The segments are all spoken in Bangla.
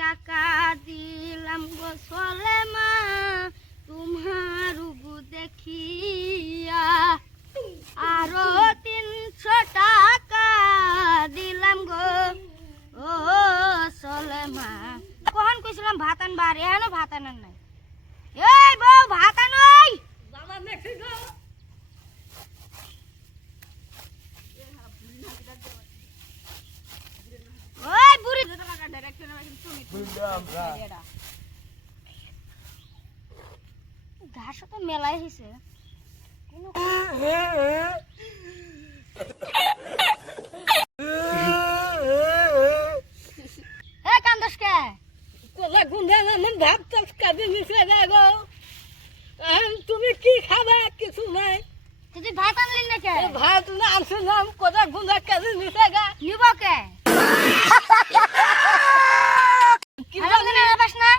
টাকা দিলাম গো চলে মা তোমার রূপ দেখিয়া আরো 300 টাকা দিলাম গো ও চলে মা কখন কইছিলাম ভাত আনবার এখনো ভাত আনার নাই এই বউ ভাত আনই বাবা দেখি গো ওই বুড়ি টাকা ডাইরেক্ট না তুমি ঘাস তো মেলাই হইছে কোন এ কান্দস কে কোলা গুন্দা মন ভাত তাস কাজে নিছে না গো তুমি কি খাবা কিছু নাই তুই ভাত আনলি না কে ভাত না আনছে নাম কোলা গুন্দা কাজে নিছে গা নিব কে কি বলছিস না বাস না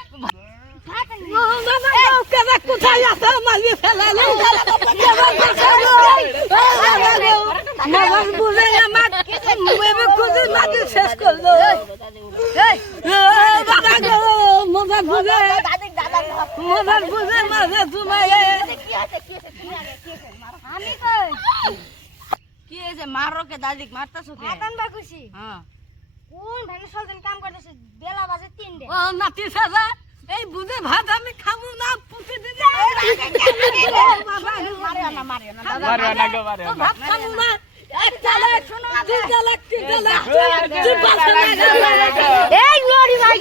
ভাত আনলি কেদা কোথায় আছে মালি ফেলালে মামার বুঝে আমার মুবে খুঁজে মাটি শেষ করলো এই দাদা গো মজা বুঝে মজা বুঝে মাঝে তোমায় আমি কই কি যে মারো কে দাদি মারতাছো কে ভাত আনবা কইছি হ্যাঁ কোন ভানে সলদিন কাম করতেছে বেলা বাজে 3টে ও নাতি সাজা এই বুঝে ভাত আমি খাবো না পুষে দিলে মারিও না ভাত খাবো না এক চালাক শোনো 2 চালাক 3 চালাক এই লড়ি ভাই